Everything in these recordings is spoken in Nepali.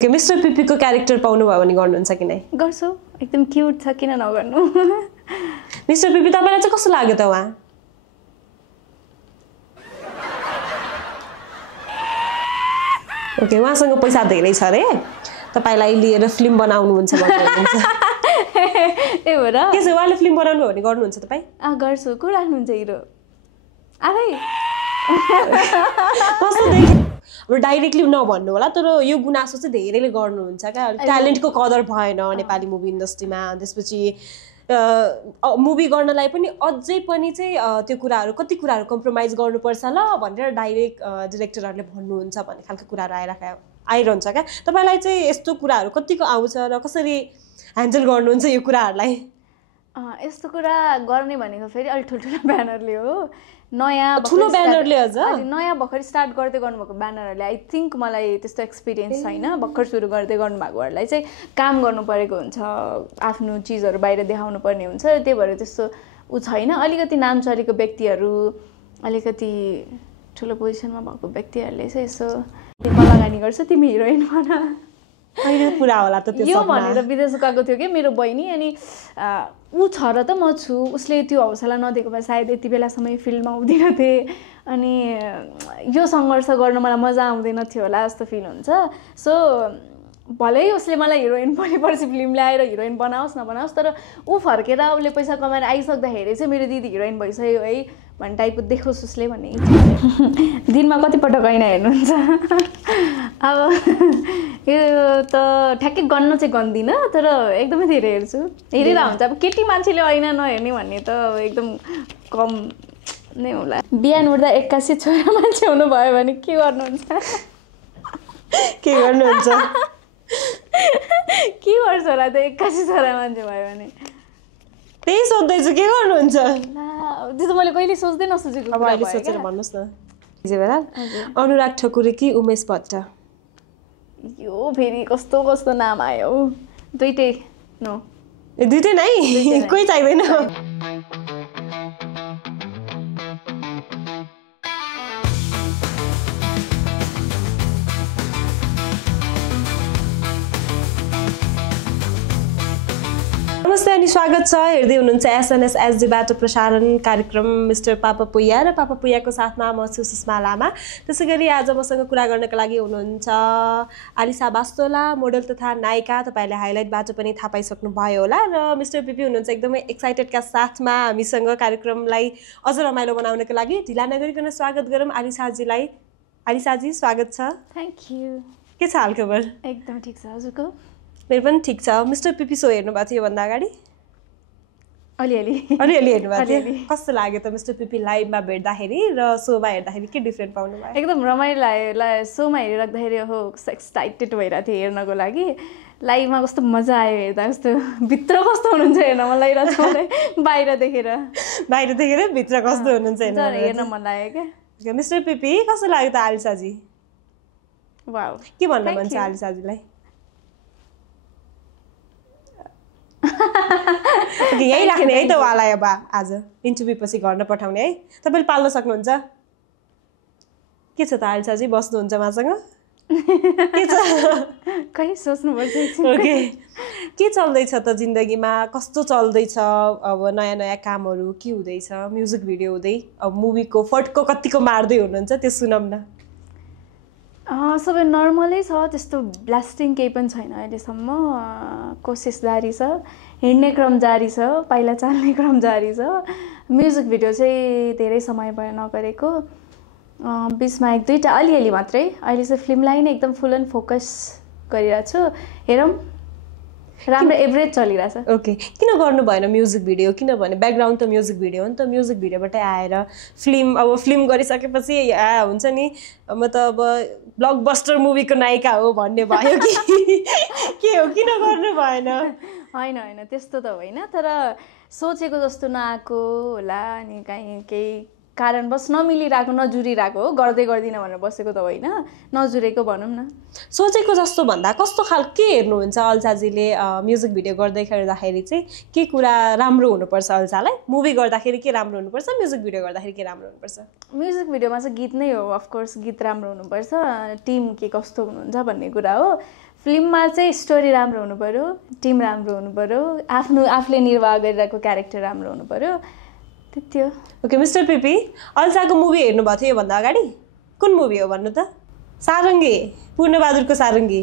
के मिस्टर पिपी को क्यारेक्टर पाउनु भयो भने गर्नुहुन्छ कि नै? गर्छु, एकदम क्यूट छ, किन नगर्नु। मिस्टर पिपी तपाईलाई चाहिँ कस्तो लाग्यो त उहाँ? ओके, उहाँसँग पैसा धेरै छ रे, तपाईलाई लिएर फिल्म बनाउनु हुन्छ भन्नुहुन्छ। ए हो र? के छ, उहाँले फिल्म बनाउनु हो भने गर्नुहुन्छ तपाई? गर्छु। को राख्नुहुन्छ हिरो? आफै। कस्तो देख्यो? अब डाइरेक्टली नभन्नु होला, तर यो गुनासो चाहिँ धेरैले गर्नुहुन्छ क्या, ट्यालेन्टको कदर भएन नेपाली मुभी इन्डस्ट्रीमा। त्यसपछि मुभी गर्नलाई पनि अझै पनि चाहिँ त्यो कुराहरू, कति कुराहरू कम्प्रोमाइज गर्नुपर्छ ल भनेर डाइरेक्ट डिरेक्टरहरूले भन्नुहुन्छ भन्ने खालको कुराहरू आइरहन्छ क्या। तपाईँलाई चाहिँ यस्तो कुराहरू कतिको आउँछ र कसरी ह्यान्डल गर्नुहुन्छ यो कुराहरूलाई? यस्तो कुरा गर्ने भनेको फेरि अलि ठुल्ठुलो ब्यानरले हो, नयाँ ठुलो ब्यानरले अझ नयाँ भर्खर स्टार्ट गर्दै गर्नुभएको ब्यानरहरूले आई थिङ्क मलाई त्यस्तो एक्सपिरियन्स छैन। भर्खर सुरु गर्दै गर्नुभएकोहरूलाई चाहिँ काम गर्नु परेको हुन्छ, आफ्नो चिजहरू बाहिर देखाउनु पर्ने हुन्छ, त्यही भएर त्यस्तो छैन। अलिकति नाम चलेको व्यक्तिहरू, अलिकति ठुलो पोजिसनमा भएको व्यक्तिहरूले चाहिँ यसो लगानी गर्छ, तिमी हिरोइन बना पुरा होला त त्यो यो भनेर विदेश गएको थियो कि मेरो बहिनी। अनि ऊ छ र त म छु, उसले त्यो हौसला नदिएको भए सायद यति बेलासम्म फिल्ममा आउँदिनँ थिएँ। अनि यो सङ्घर्ष गर्न मलाई मजा आउँदैन थियो होला जस्तो फिल हुन्छ। सो भलै उसले मलाई हिरोइन बनेपछि फिल्म ल्याएर हिरोइन बनाओस् नबनाओस्, तर ऊ फर्केर उसले पैसा कमाएर आइसक्दाखेरि चाहिँ मेरो दिदी हिरोइन भइसक्यो है भन्ने टाइपको देखोस् उसले भन्ने। दिनमा कतिपटक ऐना हेर्नुहुन्छ? अब यो त ठ्याक्कै गन्न चाहिँ गन्दिनँ, तर एकदमै धेरै हेर्छु, हेरेर हुन्छ। अब केटी मान्छेले ऐना नहेर्ने भन्ने त एकदम कम नै होला। बिहान उठ्दा 81 छोरा मान्छे हुनुभयो भने के गर्नुहुन्छ? के गर्नुहुन्छ? के गर्छ होला त 81 छोरा मान्छे भयो भने? त्यही सोध्दैछु, के गर्नुहुन्छ? त्यो त मैले कहिले सोच्दै नसोचेको। अब अहिले सोचेर भन्नुहोस् न। अनुराग ठकुरी कि उमेश भट्ट? यो फेरि कस्तो कस्तो नाम आयो, दुइटै नो। दुइटै नै? कोही चाहिँदैन? नमस्ते अनि स्वागत छ। हेर्दै हुनुहुन्छ एसएनएस एसडीबाट प्रसारण कार्यक्रम मिस्टर पापा पुया र पापा पुयाको साथमा म छु सुषमा लामा। त्यसै गरी आज मसँग कुरा गर्नको लागि हुनुहुन्छ आलिसा बास्तोला, मोडल तथा नायिका। तपाईँले हाइलाइटबाट पनि थाहा पाइसक्नु भयो होला। र मिस्टर पिपी हुनुहुन्छ एकदमै एक्साइटेडका साथमा हामीसँग कार्यक्रमलाई अझ रमाइलो बनाउनको लागि। ढिला नगरिकन स्वागत गरौँ आलिसाजीलाई। आलिसाजी स्वागत छ। Thank you. के छ हालखबर? एकदम ठिक छ, हजुरको? मेरो पनि ठिक छ। मिस्टर पिपी सो हेर्नुभएको थियो योभन्दा अगाडि? अलिअलि हेर्नुभएको थियो। कस्तो लाग्यो त मिस्टर पिपी लाइभमा भेट्दाखेरि र सोमा हेर्दाखेरि के डिफ्रेन्ट पाउनु भयो? एकदम रमाइलो लाग्यो। सोमा हेरिराख्दाखेरि हो एक्साइटेड भइरहेको थियो हेर्नको लागि। लाइभमा कस्तो मजा आयो हेर्दा, कस्तो भित्र कस्तो हुनुहुन्छ हेर्न मन लागिरहेको छ। बाहिर देखेर भित्र कस्तो हुनुहुन्छ हेर्न मन लाग्यो क्या। मिस्टर पिपी कस्तो लाग्यो त आलिसाजी? वाउ, के भन्न मन छ आलिसाजीलाई? यही राख्ने है त उहाँलाई, अब आज इन्टरभ्यू पछि घर नपठाउने है? तपाईँले पाल्न सक्नुहुन्छ? के छ त आलिसाजी, बस्नुहुन्छ उहाँसँग? के छ? कहीँ सोच्नुपर्छ। ओके, के चल्दैछ त जिन्दगीमा? कस्तो चल्दैछ? अब नयाँ नयाँ कामहरू के हुँदैछ? म्युजिक भिडियो हुँदै, अब मुभीको फटको कतिको मार्दै हुनुहुन्छ त्यो सुनौँ न। सबै नर्मलै छ, त्यस्तो ब्लास्टिङ केही पनि छैन अहिलेसम्म। कोसिस जारी छ, हिँड्ने क्रम जारी छ, पाइला चाल्ने क्रम जारी छ। म्युजिक भिडियो चाहिँ धेरै समय भयो नगरेको, बिचमा एक दुईवटा अलिअलि मात्रै। अहिले चाहिँ फिल्मलाई नै एकदम फुल एन्ड फोकस गरिरहेको छु। हेरौँ, राम्रो एभरेज चलिरहेछ। ओके, किन गर्नु भएन म्युजिक भिडियो? किनभने ब्याकग्राउन्ड त म्युजिक भिडियो हो नि त। म्युजिक भिडियोबाटै आएर फिल्म, अब फिल्म गरिसकेपछि हुन्छ नि म त अब ब्लकबस्टर मुभीको नायिका हो भन्ने भयो कि के हो? किन गर्नु भएन? होइन त्यस्तो त होइन, तर सोचेको जस्तो नआएको होला। अनि कहीँ केही कारणवश नमिलिरहेको, नजुरिरहेको हो। गर्दै गर्दिनँ भनेर बसेको त होइन, नजुरेको भनौँ न। सोचेको जस्तो भन्दा कस्तो खालको के हेर्नुहुन्छ अल्साजीले म्युजिक भिडियो गर्दाखेरि चाहिँ? के कुरा राम्रो हुनुपर्छ अल्सालाई? मुभी गर्दाखेरि के राम्रो हुनुपर्छ, म्युजिक भिडियो गर्दाखेरि के राम्रो हुनुपर्छ? म्युजिक भिडियोमा चाहिँ गीत नै हो, अफकोर्स गीत राम्रो हुनुपर्छ। टिम के कस्तो हुनुहुन्छ भन्ने कुरा हो। फिल्ममा चाहिँ स्टोरी राम्रो हुनु पर्यो, टिम राम्रो हुनु पर्यो, आफूले निर्वाह गरिरहेको क्यारेक्टर राम्रो हुनु पर्यो, त्यति हो। ओके मिस्टर पिपी, अल्साको मुभी हेर्नुभएको थियो योभन्दा अगाडि? कुन मुभी हो भन्नु त? सारङ्गी, पूर्णबहादुरको सारङ्गी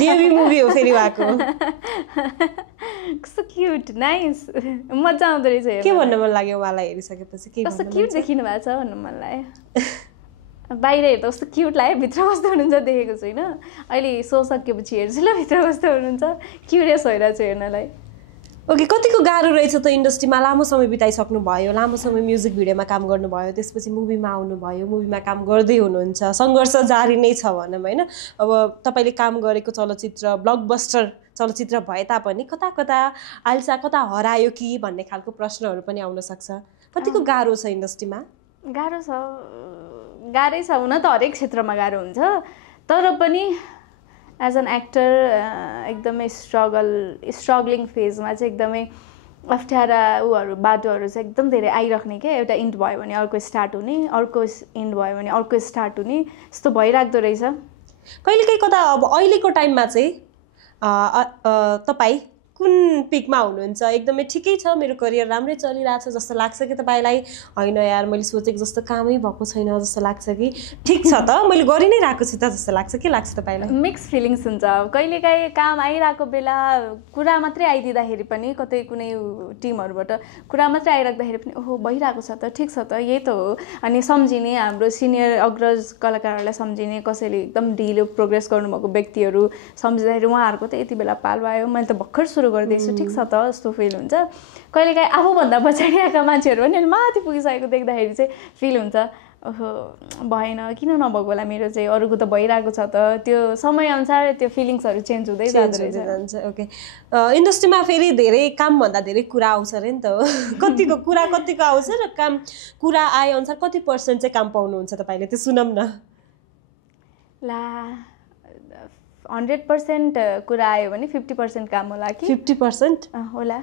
डिओभी मुभी हो फेरि उहाँको। कस्तो क्युट, नाइस, मजा आउँदो रहेछ। के भन्न मन लाग्यो उहाँलाई हेरिसकेपछि? के कस्तो क्युट देखिनु भएको छ भन्नु मन लाग्यो। बाहिर हेर्दा कस्तो क्युट लाग्यो, भित्र कस्तो हुनुहुन्छ देखेको छुइनँ, अहिले सो सकेपछि हेर्छु ल भित्र कस्तो हुनुहुन्छ, क्युरियस भइरहेको छु हेर्नलाई। ओके, कतिको गाह्रो रहेछ त इन्डस्ट्रीमा लामो समय बिताइसक्नु भयो, लामो समय म्युजिक भिडियोमा काम गर्नुभयो, त्यसपछि मुभीमा आउनुभयो, मुभीमा काम गर्दै हुनुहुन्छ, सङ्घर्ष जारी नै छ भनौँ होइन। अब तपाईँले काम गरेको चलचित्र ब्लकबस्टर चलचित्र भए तापनि कता कता आल्सा कता हरायो कि भन्ने खालको प्रश्नहरू पनि आउन सक्छ। कतिको गाह्रो छ इन्डस्ट्रीमा? गाह्रै छ, हुन त हरेक क्षेत्रमा गाह्रो हुन्छ, तर पनि एज एन एक्टर एकदमै स्ट्रगलिङ फेजमा चाहिँ एकदमै अप्ठ्यारा बाटोहरू चाहिँ एकदम धेरै आइराख्ने क्या। एउटा इन्ड भयो भने अर्को स्टार्ट हुने, अर्को इन्ड भयो भने अर्को स्टार्ट हुने, यस्तो भइराख्दो रहेछ। कहिलेकाहीँ कता अब अहिलेको टाइममा चाहिँ तपाईँ कुन पिकमा हुनुहुन्छ? एकदमै ठिकै छ, मेरो करियर राम्रै चलिरहेछ जस्तो लाग्छ कि तपाईँलाई? होइन यार, मैले सोचेको जस्तो कामै भएको छैन जस्तो लाग्छ कि ठिक छ त, मैले गरि नै रहेको छु त जस्तो लाग्छ? के लाग्छ तपाईँलाई? मिक्स फिलिङ्स हुन्छ। कहिलेकाहीँ काम आइरहेको बेला कुरा मात्रै आइदिँदाखेरि पनि, कतै कुनै टिमहरूबाट कुरा मात्रै आइराख्दाखेरि पनि ओहो भइरहेको छ त, ठिक छ त, यही त हो। अनि सम्झिने, हाम्रो सिनियर अग्रज कलाकारहरूलाई सम्झिने, कसैले एकदम ढिलो प्रोग्रेस गर्नुभएको व्यक्तिहरू सम्झिँदाखेरि उहाँहरूको त यति बेला पाल भयो, मैले त भर्खर सुरु गर्दैछु, ठिक छ त, जस्तो फिल हुन्छ। कहिलेकाहीँ आफूभन्दा पछाडि आएका मान्छेहरू पनि माथि पुगिसकेको देख्दाखेरि चाहिँ फिल हुन्छ, ओहो भएन, किन नभएको होला मेरो चाहिँ, अरूको त भइरहेको छ त। त्यो समयअनुसार त्यो फिलिङ्सहरू चेन्ज हुँदै जान्छ। ओके, इन्डस्ट्रीमा फेरि धेरै कामभन्दा धेरै कुरा आउँछ अरे नि त, कतिको आउँछ र कुरा आए अनुसार कति % चाहिँ काम पाउनुहुन्छ तपाईँले? त्यो सुनौँ न। ला 100% कुरा आयो भने 50% काम होला कि? 50% होला,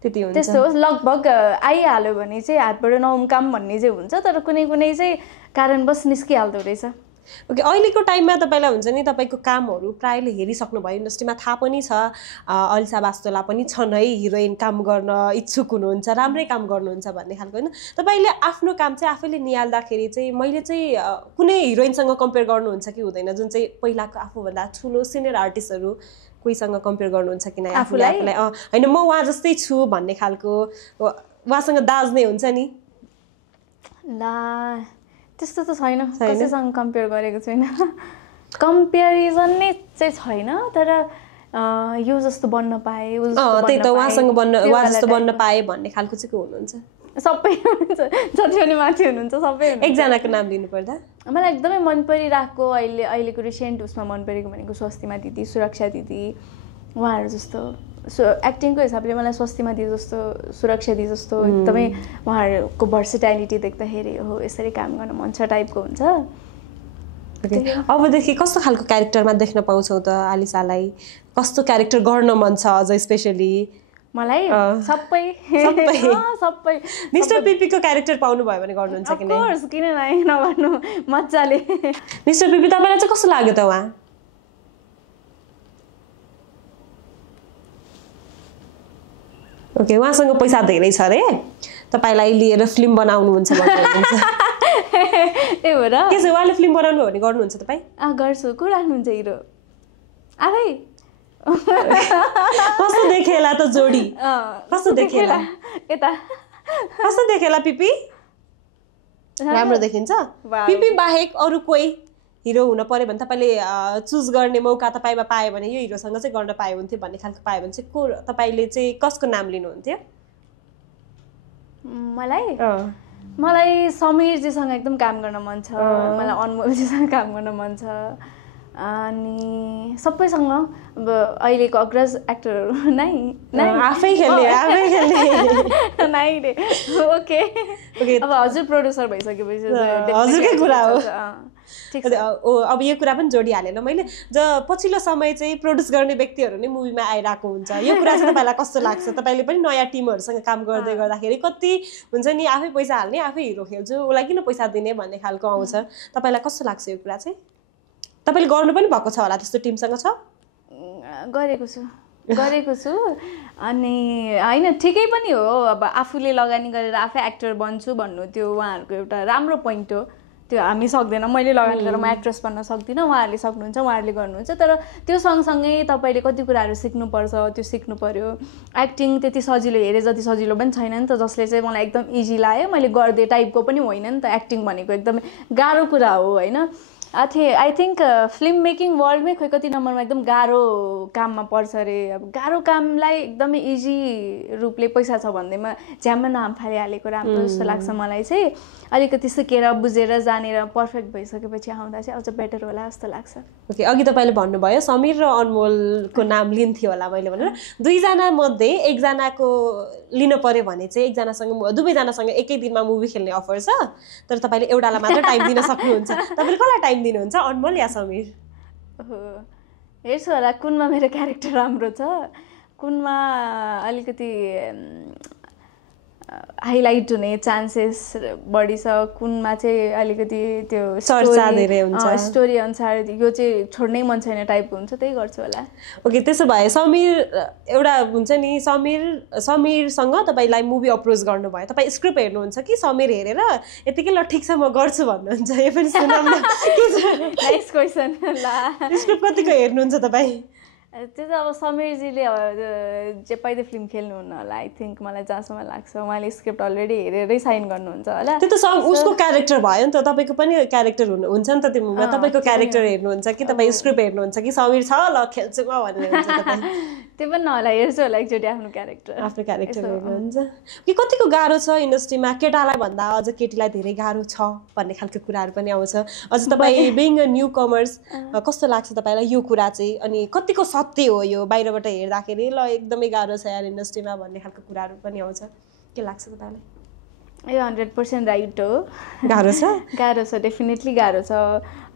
त्यति हुन्छ। त्यस्तो लगभग आइहाल्यो भने चाहिँ हातबाट नहुँ काम भन्ने चाहिँ हुन्छ, तर कुनै चाहिँ कारणवश निस्किहाल्दो रहेछ। ओके, अहिलेको टाइममा तपाईँलाई हुन्छ नि, तपाईँको कामहरू प्रायले हेरिसक्नुभयो, इन्डस्ट्रीमा थाहा पनि छ अल्सा वास्तोला पनि छन् है, हिरोइन काम गर्न इच्छुक हुनुहुन्छ, राम्रै काम गर्नुहुन्छ भन्ने खालको होइन। तपाईँले आफ्नो काम चाहिँ आफैले निहाल्दाखेरि चाहिँ मैले चाहिँ कुनै हिरोइनसँग कम्पेयर गर्नुहुन्छ कि हुँदैन, जुन चाहिँ पहिलाको आफूभन्दा ठुलो सिनियर आर्टिस्टहरू कोहीसँग कम्पेयर गर्नुहुन्छ कि नै आफूलाई? होइन, म उहाँ जस्तै छु भन्ने खालको उहाँसँग दाज्ने हुन्छ नि? ला त्यस्तो त छैन, कसैसँग कम्पेयर गरेको छैन, कम्पेरिजन नै चाहिँ छैन, तर यो जस्तो बन्न पाएँ, त्यही त, उहाँ जस्तो बन्न पाएँ भन्ने खालको चाहिँ को हुनुहुन्छ? सबै हुनुहुन्छ, जति पनि माथि हुनुहुन्छ सबै हुनुहुन्छ। एकजनाको नाम लिनु पर्दा मलाई एकदमै मन परिरहेको अहिलेको रिसेन्ट उसमा मन परेको भनेको स्वस्तिमा दिदी, सुरक्षा दिदी, उहाँहरू जस्तो एक्टिङको हिसाबले मलाई स्वस्तिमा दिदी जस्तो, सुरक्षा दिदी जस्तो एकदमै उहाँहरूको भर्सिटालिटी देख्दाखेरि हो यसरी काम गर्न मन छ टाइपको हुन्छ। अबदेखि कस्तो खालको क्यारेक्टरमा देख्न पाउँछौ त आलिसालाई? कस्तो क्यारेक्टर गर्न मन छ अझ स्पेसली? मलाई सबै मिस्टर पिपीको क्यारेक्टर पाउनु भयो भने गर्नुहुन्छ कि नै? अफकोर्स, किन नगर्नु, मजाले। मिस्टर पिपी तपाईँलाई चाहिँ कस्तो लाग्यो त उहाँ? ओके, उहाँसँग पैसा धेरै छ अरे, तपाईँलाई लिएर फिल्म बनाउनुहुन्छ भन्नुहुन्छ? ए हो र? के छ, उहाँले फिल्म बनाउनु भयो भने गर्नुहुन्छ तपाईँ? गर्छु। को राख्नुहुन्छ हिरो? आफै कस्तो देखेला त जोडी? कस्तो देखेला? यता कस्तो देखेला पिपी? राम्रो देखिन्छ? पिपी बाहेक अरू कोही हिरो हुन पर्यो भने तपाईँले चुज गर्ने मौका तपाईँमा पायो भने यो हिरोसँग चाहिँ गर्न पाए हुन्थ्यो भन्ने खालको पायो भने चाहिँ को तपाईँले चाहिँ कसको नाम लिनुहुन्थ्यो? मलाई समीरजीसँग एकदम काम गर्न मन छ, मलाई अनमोलजीसँग काम गर्न मन छ, अनि सबैसँग। अब अहिलेको अग्रज एक्टरहरू आफै खेल्ने नाइ रे। ओके, अब हजुर प्रोड्युसर भइसकेपछि हजुरकै कुरा हो। अब यो कुरा पनि जोडिहालेन मैले, पछिल्लो समय चाहिँ प्रोड्युस गर्ने व्यक्तिहरू नै मुभीमा आइरहेको हुन्छ, यो कुरा चाहिँ तपाईँलाई कस्तो लाग्छ? तपाईँले पनि नयाँ टिमहरूसँग काम गर्दै गर्दाखेरि कति हुन्छ नि, आफै पैसा हाल्ने, आफै हिरो खेल्छु, उसलाई किन पैसा दिने भन्ने खालको आउँछ, तपाईँलाई कस्तो लाग्छ यो कुरा चाहिँ? तपाईँले गर्नु पनि भएको छ होला, त्यस्तो टिमसँग छ? गरेको छु अनि होइन ठिकै पनि हो अब आफूले लगानी गरेर आफै एक्टर बन्छु भन्नु त्यो उहाँहरूको एउटा राम्रो पोइन्ट हो त्यो हामी सक्दैनौँ मैले लगानी गरेर म एक्ट्रेस बन्न सक्दिनँ उहाँहरूले सक्नुहुन्छ उहाँहरूले गर्नुहुन्छ तर त्यो सँगसँगै तपाईँले कति कुराहरू सिक्नुपर्छ त्यो सिक्नु पर्यो एक्टिङ त्यति सजिलो हेरे जति सजिलो पनि छैन नि त जसले चाहिँ मलाई एकदम इजी लाग्यो मैले गर्दै टाइपको पनि होइन नि त एक्टिङ भनेको एकदमै गाह्रो कुरा हो होइन आई थिङ्क फिल्म मेकिङ वर्ल्डमै खोइ कति नम्बरमा एकदम गाह्रो काममा पर्छ अरे अब गाह्रो कामलाई एकदमै इजी रूपले पैसा छ भन्दैमा झ्याम्म नाम फालिहालेको राम्रो जस्तो लाग्छ मलाई चाहिँ अलिकति सिकेर बुझेर जानेर पर्फेक्ट भइसकेपछि आउँदा चाहिँ अझ बेटर होला जस्तो लाग्छ ओके अघि तपाईँले भन्नुभयो समीर र अनमोलको नाम लिन्थ्यो होला मैले भनेर दुईजना मध्ये एकजनाको लिन पर्यो भने चाहिँ एकजनासँग दुवैजनासँग एकै दिनमा मुभी खेल्ने अफर छ तर तपाईँले एउटालाई मात्र टाइम दिन सक्नुहुन्छ तपाईँले कसलाई टाइम दिनुहुन्छ अनमोल या समीर हेर्छु होला कुनमा मेरो क्यारेक्टर राम्रो छ कुनमा अलिकति हाइलाइट हुने चान्सेस बढी छ कुनमा चाहिँ अलिकति त्यो चर्चा धेरै हुन्छ स्टोरी अनुसार यो चाहिँ छोड्नै मन छैन टाइपको हुन्छ त्यही गर्छु होला ओके त्यसो भए समीर एउटा हुन्छ नि समीरसँग तपाईँलाई मुभी अप्रोच गर्नुभयो तपाईँ स्क्रिप्ट हेर्नुहुन्छ कि समीर हेरेर यतिकै ल ठिक छ म गर्छु भन्नुहुन्छ यो पनि सुनाउँ न नेक्स्ट क्वेसन ल स्क्रिप्ट कतिको हेर्नुहुन्छ तपाईँ त्यो त अब समीरजीले जे पहिलो फिल्म खेल्नुहुन्न होला आई थिङ्क मलाई जहाँसम्म लाग्छ उहाँले स्क्रिप्ट अलरेडी हेरेरै साइन गर्नुहुन्छ होला त्यो त उसको क्यारेक्टर भयो नि त तपाईँको पनि क्यारेक्टर हुन्छ नि त त्यो मुभीमा तपाईँको क्यारेक्टर हेर्नुहुन्छ कि तपाईँ स्क्रिप्ट हेर्नुहुन्छ कि समीर छ ल खेल्छु म भनेर हुन्छ तपाईँ त्यो पनि नहोला हेर्छु होला एकचोटि आफ्नो क्यारेक्टर हेर्नुहुन्छ कि कतिको गाह्रो छ इन्डस्ट्रीमा केटालाई भन्दा अझ केटीलाई धेरै गाह्रो छ भन्ने खालको कुराहरू पनि आउँछ अझ तपाईँ बिङ अ न्यू कमर्स कस्तो लाग्छ तपाईँलाई यो कुरा चाहिँ अनि कतिको सत्य हो यो बाहिरबाट हेर्दाखेरि ल एकदमै गाह्रो छ यार इन्डस्ट्रीमा भन्ने खालको कुराहरू पनि आउँछ के लाग्छ तपाईँलाई ए 100% राइट हो गाह्रो छ डेफिनेटली गाह्रो छ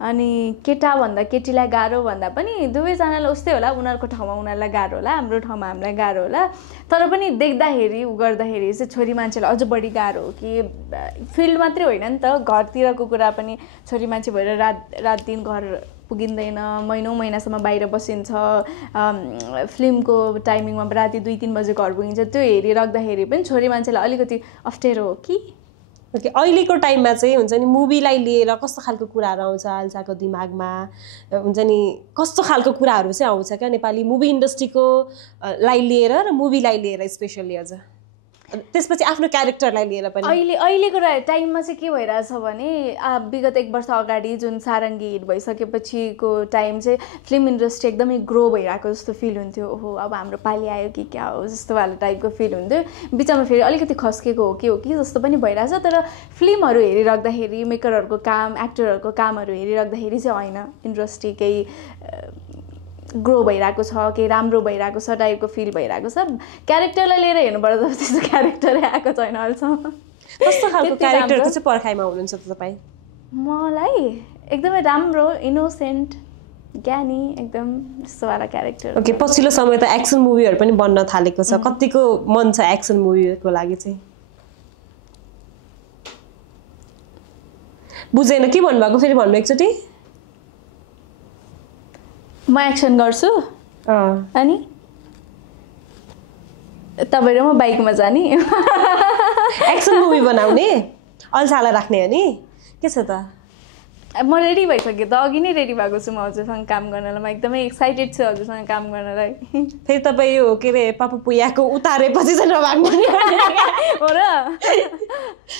अनि केटा भन्दा केटीलाई गाह्रो भन्दा पनि दुवैजनालाई उस्तै होला उनीहरूको ठाउँमा उनीहरूलाई गाह्रो होला हाम्रो ठाउँमा हामीलाई गाह्रो होला तर पनि देख्दाखेरि गर्दाखेरि चाहिँ छोरी मान्छेलाई अझ बढी गाह्रो हो कि फिल्ड मात्रै होइन नि त घरतिरको कुरा पनि छोरी मान्छे भएर रात दिन घर पुगिँदैन महिनासम्म बाहिर बसिन्छ फिल्मको टाइमिङमा राति 2-3 बजे घर पुगिन्छ त्यो हेरिराख्दाखेरि पनि छोरी मान्छेलाई अलिकति अप्ठ्यारो हो कि ओके अहिलेको टाइममा चाहिँ हुन्छ नि मुभीलाई लिएर कस्तो खालको कुराहरू आउँछ आल्साको दिमागमा हुन्छ नि कस्तो खालको कुराहरू चाहिँ आउँछ क्या नेपाली मुभी इन्डस्ट्रीको लाई लिएर र मुभीलाई लिएर स्पेसली अझ त्यसपछि आफ्नो क्यारेक्टरलाई लिएर पनि अहिलेको टाइममा चाहिँ के भइरहेछ भने विगत 1 वर्ष अगाडि जुन सारङ्गी हिट भइसकेपछिको टाइम चाहिँ फिल्म इन्डस्ट्री एकदमै ग्रो भइरहेको जस्तो फिल हुन्थ्यो ओहो अब हाम्रो पालि आयो कि क्या हो जस्तो वाला टाइपको फिल हुन्थ्यो बिचमा फेरि अलिकति खस्केको हो कि जस्तो पनि भइरहेछ तर फिल्महरू हेरिराख्दाखेरि मेकरहरूको काम एक्टरहरूको कामहरू हेरिराख्दाखेरि चाहिँ होइन इन्डस्ट्री केही ग्रो भइरहेको छ केही राम्रो भइरहेको छ टाइपको फिल भइरहेको छ क्यारेक्टरलाई लिएर हेर्नुपर्दा त्यस्तो क्यारेक्टरै आएको छैन अहिलेसम्म कस्तो खालको क्यारेक्टरको चाहिँ पर्खाइमा हुनुहुन्छ त तपाईँ मलाई एकदमै राम्रो इनोसेन्ट ज्ञानी एकदम यस्तो वाला क्यारेक्टर ओके पछिल्लो समय त एक्सन मुभीहरू पनि बन्न थालेको छ कतिको मन छ एक्सन मुभीको लागि चाहिँ बुझेन के भन्नुभएको फेरि भन्नु एकचोटि म एक्सन गर्छु अनि तपाईँ र म बाइकमा जाने एक्सन मुभी बनाउने अल्छालाई राख्ने हो नि के छ त म रेडी भइसकेँ त अघि नै रेडी भएको छु म हजुरसँग काम गर्नलाई म एकदमै एक्साइटेड छु हजुरसँग काम गर्नलाई फेरि तपाईँ यो के अरे पापा पुयाको उतारेपछि चाहिँ नभाग्नु हो र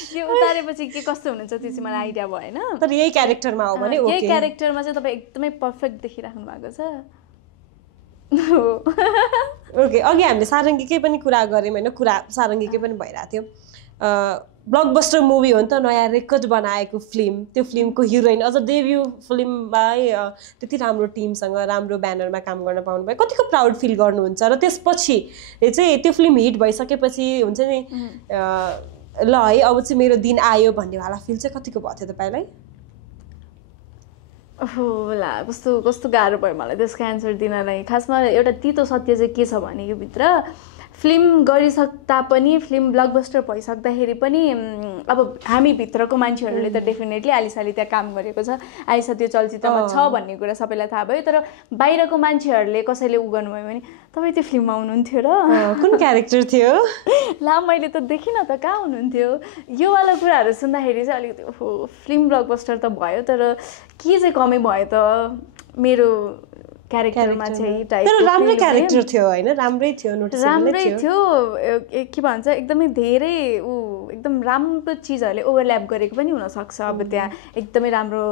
त्यो उतारेपछि के कस्तो हुनुहुन्छ त्यो चाहिँ मलाई आइडिया भएन तर यही क्यारेक्टरमा हो भने यही क्यारेक्टरमा चाहिँ तपाईँ एकदमै पर्फेक्ट देखिराख्नु भएको छ ओके अघि हामीले सारङ्गीकै पनि कुरा गऱ्यौँ होइन सारङ्गीकै पनि भइरहेको थियो ब्लकबस्टर मुभी हो नि त नयाँ रेकर्ड बनाएको फिल्म त्यो फिल्मको हिरोइन अझ डेब्यू फिल्ममा त्यति राम्रो टिमसँग राम्रो ब्यानरमा काम गर्न पाउनुभयो कतिको प्राउड फिल गर्नुहुन्छ र त्यसपछि चाहिँ त्यो फिल्म हिट भइसकेपछि हुन्छ नि ल है अब चाहिँ मेरो दिन आयो भन्नेवाला फिल चाहिँ कतिको भयो थियो तपाईँलाई होला कस्तो गाह्रो भयो मलाई त्यसको एन्सर दिनलाई खासमा एउटा तितो सत्य चाहिँ के छ भने यो भित्र फिल्म गरिसक्दा पनि फिल्म ब्लकबस्टर भइसक्दाखेरि पनि अब हामी भित्रको मान्छेहरूले त डेफिनेटली आलिसाले त्यहाँ काम गरेको छ, आलिसा त्यो चलचित्रमा छ भन्ने कुरा सबैलाई थाहा भयो। तर बाहिरको मान्छेहरूले कसैले उ गर्नुभयो भने तपाईँ त्यो फिल्ममा हुनुहुन्थ्यो र कुन क्यारेक्टर थियो ला मैले त देखिनँ त कहाँ हुनुहुन्थ्यो, यो वाला कुराहरू सुन्दाखेरि चाहिँ अलिकति ओहो फिल्म ब्लकबस्टर त भयो तर के चाहिँ कमी भयो त मेरो क्यारेक्टरमा चाहिँ टाइप। तर राम्रै क्यारेक्टर थियो होइन, राम्रै थियो, राम्रै थियो। के भन्छ एकदमै धेरै ऊ एकदम राम्रो चिजहरूले ओभरल्याप गरेको पनि हुनसक्छ। अब त्यहाँ एकदमै राम्रो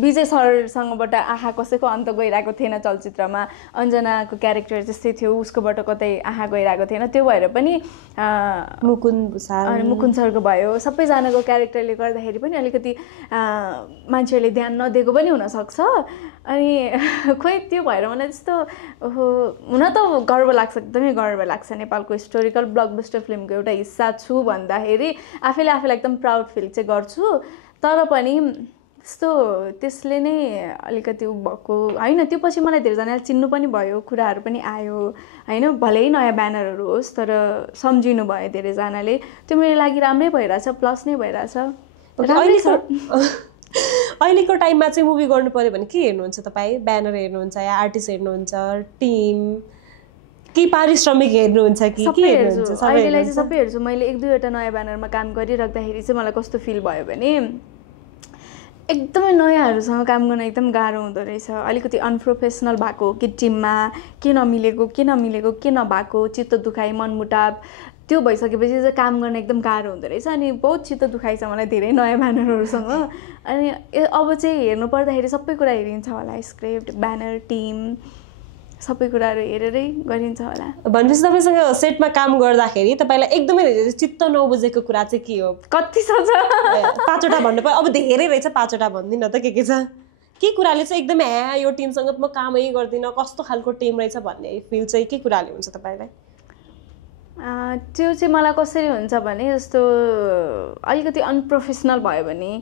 विजय सरसँगबाट आँखा कसैको अन्त गइरहेको थिएन चलचित्रमा, अन्जनाको क्यारेक्टर जस्तै थियो उसकोबाट कतै आँखा गइरहेको थिएन, त्यो भएर पनि मुकुन्द सरको भयो। सबैजनाको क्यारेक्टरले गर्दाखेरि पनि अलिकति मान्छेहरूले ध्यान नदिएको पनि हुनसक्छ। अनि खोइ त्यो भएर मलाई त्यस्तो ओहो हुन त गर्व लाग्छ, एकदमै गर्व लाग्छ नेपालको हिस्टोरिकल ब्लकबस्टर फिल्मको एउटा हिस्सा छु भन्दाखेरि आफैले आफैलाई एकदम प्राउड फिल चाहिँ गर्छु। तर पनि त्यस्तो त्यसले नै अलिकति भएको होइन। त्यो पछि मलाई धेरैजनाले चिन्नु पनि भयो, कुराहरू पनि आयो होइन, भलै नयाँ ब्यानरहरू होस् तर सम्झिनु भयो धेरैजनाले, त्यो मेरो लागि राम्रै भइरहेछ, प्लस नै भइरहेछ। अहिलेको टाइममा चाहिँ मुभी गर्नु पर्यो भने के हेर्नुहुन्छ तपाईँ? ब्यानर हेर्नुहुन्छ या आर्टिस्ट हेर्नुहुन्छ, टिम कि पारिश्रमिक हेर्नुहुन्छ कि के हेर्नुहुन्छ? अहिलेलाई चाहिँ सबै हेर्छु। मैले 1-2वटा नयाँ ब्यानरमा काम गरिराख्दाखेरि चाहिँ मलाई कस्तो फिल भयो भने एकदमै नयाँहरूसँग काम गर्न एकदम गाह्रो हुँदो रहेछ। अलिकति अनप्रोफेसनल भएको कि टिममा के नमिलेको के नभएको, चित्त दुखाइ मनमुटाव त्यो भइसकेपछि चाहिँ काम गर्न एकदम गाह्रो हुँदो रहेछ। अनि बहुत चित्त दुखाइ छ मलाई धेरै नयाँ ब्यानरहरूसँग। अनि अब चाहिँ हेर्नु पर्दाखेरि सबै कुरा हेरिन्छ होला, स्क्रिप्ट, ब्यानर, टिम सबै कुराहरू हेरेरै गरिन्छ होला। भनेपछि तपाईँसँग सेटमा काम गर्दाखेरि तपाईँलाई एकदमै चित्त नबुझेको कुरा चाहिँ के हो? कति छ 5वटा भन्नु पर्यो, अब धेरै रहेछ 5वटा भनिदिनु त के छ? के कुराले चाहिँ एकदमै यो टिमसँग म कामै गर्दिनँ, कस्तो खालको टिम रहेछ भन्ने फिल चाहिँ के कुराले हुन्छ तपाईँलाई? त्यो चाहिँ मलाई कसरी हुन्छ भने जस्तो अलिकति अनप्रोफेसनल भयो भने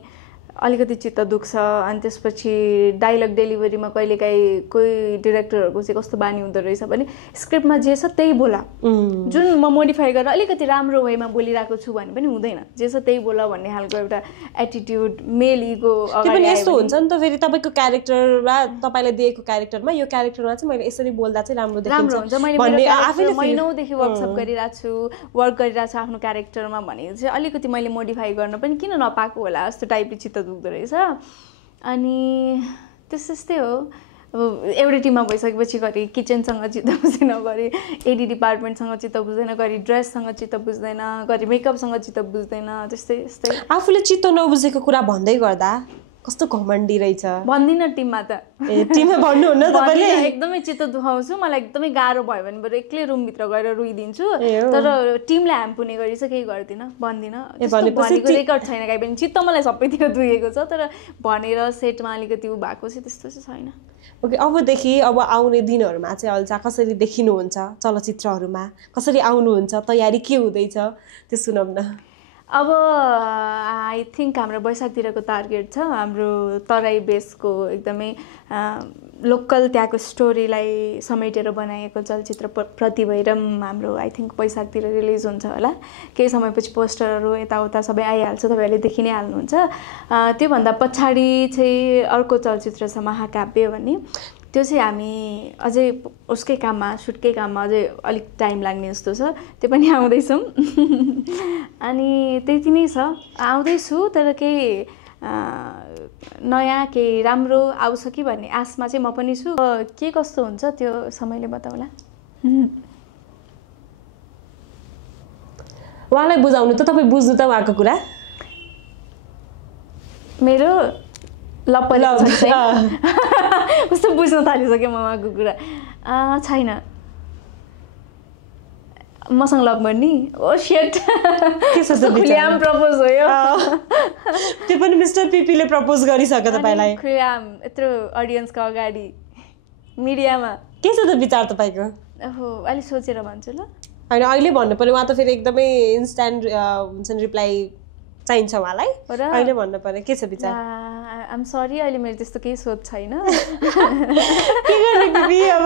अलिकति चित्त दुख्छ। अनि त्यसपछि डायलग डेलिभरीमा कहिलेकाहीँ कोही डिरेक्टरहरूको चाहिँ कस्तो बानी हुँदो रहेछ भने स्क्रिप्टमा जे छ त्यही बोला, जुन म मोडिफाई गरेर अलिकति राम्रो वेमा बोलिरहेको छु भने पनि हुँदैन, जे छ त्यही बोला भन्ने खालको एउटा एटिट्युड मेल इगो पनि यस्तो हुन्छ नि त। फेरि तपाईँको क्यारेक्टरमा तपाईँले दिएको क्यारेक्टरमा यो क्यारेक्टरमा चाहिँ मैले यसरी बोल्दा चाहिँ राम्रो हुन्छ, मैले आफैले महिनौदेखि वर्कसप गरिरहेको छु, वर्क गरिरहेको छु आफ्नो क्यारेक्टरमा भने चाहिँ अलिकति मैले मोडिफाई गर्न पनि किन नपाएको होला जस्तो टाइपले चित्त दुख्दो रहेछ। अनि त्यस्तै हो। अब एउटै टिममा भइसकेपछि घरि किचनसँग चित्त बुझ्दैन, घरि एडी डिपार्टमेन्टसँग चित्त बुझ्दैन, घरि ड्रेससँग चित्त बुझ्दैन, घरि मेकअपसँग चित्त बुझ्दैन, त्यस्तै। आफूले चित्त नबुझेको कुरा भन्दै गर्दा कस्तो घमण्डी रहेछ। भन्दिनँ टिममा त, टिममा भन्नुहुन्न तपाईँले? एकदमै चित्त दुखाउँछु, मलाई एकदमै गाह्रो भयो भने बरु एक्लै रुमभित्र गएर रुइदिन्छु। तर टिमलाई ह्याम्पुने गरी चाहिँ केही गर्दिनँ, भन्दिनँ। भनेको रेकर्ड छैन काहीँ पनि, चित्त मलाई सबैतिर दुखेको छ, तर भनेर सेटमा अलिकति ऊ भएको चाहिँ त्यस्तो चाहिँ छैन। ओके, अबदेखि अब आउने दिनहरूमा चाहिँ अल्छा कसरी देखिनुहुन्छ चलचित्रहरूमा, कसरी आउनुहुन्छ, तयारी के हुँदैछ त्यो सुनौँ न। अब आई थिङ्क हाम्रो वैशाखतिरको टार्गेट छ, हाम्रो तराई बेसको एकदमै लोकल त्यहाँको स्टोरीलाई समेटेर बनाएको चलचित्र प्रतिभैरम हाम्रो आई थिङ्क वैशाखतिर रिलिज हुन्छ होला। केही समयपछि पोस्टरहरू यताउता सबै आइहाल्छ, तपाईँहरूले देखि नै हाल्नुहुन्छ। त्योभन्दा पछाडि चाहिँ अर्को चलचित्र छ महाकाव्य भन्ने, त्यो चाहिँ हामी अझै उसकै काममा सुटकै काममा अझै अलिक टाइम लाग्ने जस्तो छ, त्यो पनि आउँदैछौँ। अनि त्यति नै छ, आउँदैछु। तर केही नयाँ केही राम्रो आउँछ कि भन्ने आशमा चाहिँ म पनि छु। के कस्तो हुन्छ त्यो समयले बताउला। उहाँलाई बुझाउनु त, तपाईँ बुझ्नु त उहाँको कुरा। मेरो कस्तो बुझ्न थालिसक्यो म उहाँको कुरा। छैन, मसँग लभ गर्ने। ओ शिट, खुलेआम प्रपोज हो यो। त्यो पनि मिस्टर पिपीले प्रपोज गरिसक्यो तपाईँलाई खुलेआम, यत्रो अडियन्सको अगाडि मिडियामा। के छ त विचार तपाईँको? ओहो, अलिक सोचेर भन्छु ल। होइन अहिले भन्नु पर्यो, उहाँ त फेरि एकदमै इन्स्ट्यान्ट हुन्छ नि रिप्लाई चाहिन्छ उहाँलाई, अहिले भन्नु पर्यो। के छ विचार? आइएम सरी, अहिले मेरो त्यस्तो केही सोच छैन। के गर्ने बिबी अब?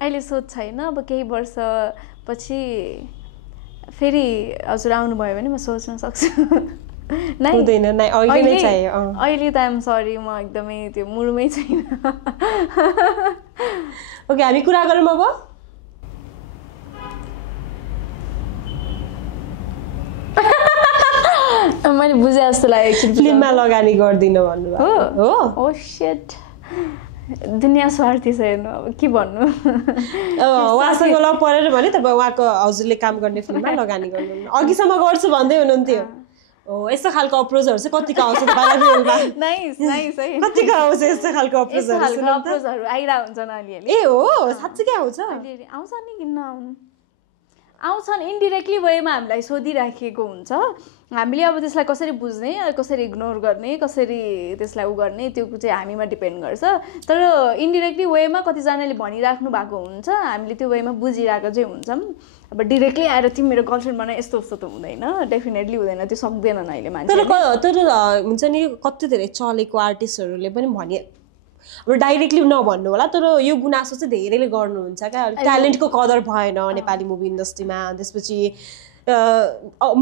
अहिले सोच छैन, अब केही वर्ष पछि फेरि हजुर आउनुभयो भने म सोच्न सक्छु हुँदैन नै अहिले नै चाहियो अहिले त आइएम सरी म एकदमै त्यो मुडमै छैन ओके हामी कुरा गरौँ अब मैले बुझे जस्तो लाग्यो फिल्ममा लगानी गर्दिन भन्नुभयो हो ओ शिट दुनियाँ स्वार्थी छ हेर्नु अब के भन्नु उहाँसँग लग परेर भने तपाईँ उहाँको हजुरले काम गर्ने फिल्ममा लगानी गर्नु अघिसम्म गर्छु भन्दै हुनुहुन्थ्यो हो यस्तो खालको अप्रोचहरू चाहिँ कतिको आउँछ तपाईँलाई नाइस नाइस है कतिको आउँछ यस्तो खालको अप्रोचहरू आइरहेको हुन्छन् अलिअलि ए हो साँच्चै आउँछ अलिअलि आउँछ नि किन नआउनु आउँछन् इन्डिरेक्टली वेमा हामीलाई सोधिराखेको हुन्छ हामीले अब त्यसलाई कसरी बुझ्ने कसरी इग्नोर गर्ने कसरी त्यसलाई उ गर्ने त्यो चाहिँ हामीमा डिपेन्ड गर्छ तर इन्डिरेक्टली वेमा कतिजनाले भनिराख्नु भएको हुन्छ हामीले त्यो वेमा बुझिरहेको चाहिँ हुन्छौँ अब डिरेक्टली आएर तिमी मेरो गर्लफ्रेन्ड बनाए यस्तो उस्तो त हुँदैन डेफिनेटली हुँदैन त्यो सक्दैनन् अहिले मान्छे तर हुन्छ नि कति धेरै चलेको आर्टिस्टहरूले पनि भने अब डाइरेक्टली नभन्नु होला तर यो गुनासो चाहिँ धेरैले गर्नुहुन्छ क्या ट्यालेन्टको कदर भएन नेपाली मुभी इन्डस्ट्रीमा त्यसपछि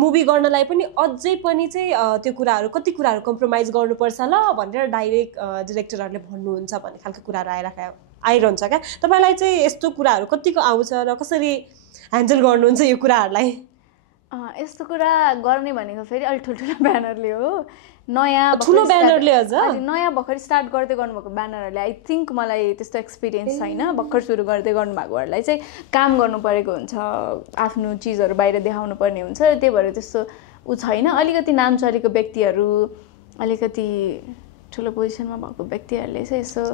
मुभी गर्नलाई पनि अझै पनि चाहिँ त्यो कुराहरू कति कुराहरू कम्प्रोमाइज गर्नुपर्छ ल भनेर डाइरेक्ट डिरेक्टरहरूले भन्नुहुन्छ भन्ने खालको कुराहरू आइरहन्छ क्या तपाईँलाई चाहिँ यस्तो कुराहरू कतिको आउँछ र कसरी ह्यान्डल गर्नुहुन्छ यो कुराहरूलाई यस्तो कुरा गर्ने भनेको फेरि अलि ठुल्ठुलो ब्यानरले हो नयाँ ठुलो ब्यानरले अझ नयाँ भर्खर स्टार्ट गर्दै गर्नुभएको ब्यानरहरूले आई थिङ्क मलाई त्यस्तो एक्सपिरियन्स छैन भर्खर सुरु गर्दै गर्नुभएकोहरूलाई चाहिँ काम गर्नु परेको हुन्छ आफ्नो चिजहरू बाहिर देखाउनु पर्ने हुन्छ त्यही भएर त्यस्तो ऊ छैन अलिकति नाम चलेको व्यक्तिहरू अलिकति ठुलो पोजिसनमा भएको व्यक्तिहरूले चाहिँ यसो